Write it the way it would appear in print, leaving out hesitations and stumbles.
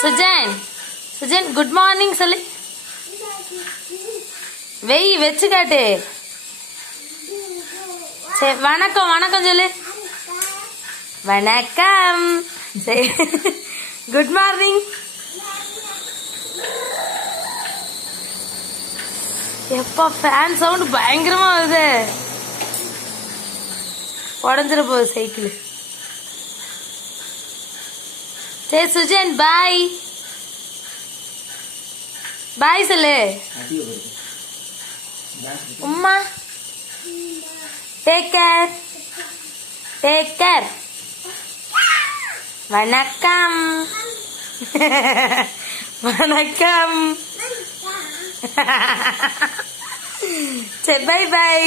Sujan Sujan good morning சொல்லு. வெய் வச்சு காட்டு. சரி வணக்கம் வணக்கம் சொல்லு. வணக்கம். சரி குட் மார்னிங். எப்பா ஃபேன் சவுண்ட் பயங்கரமா வருது. உடஞ்சிட போகுது சைக்கிள். சரி சுஜன் பாய் பாய் சொல்லு. உம்மா டேக் கேர் டேக் கேர். வணக்கம் வணக்கம். சரி பை பை.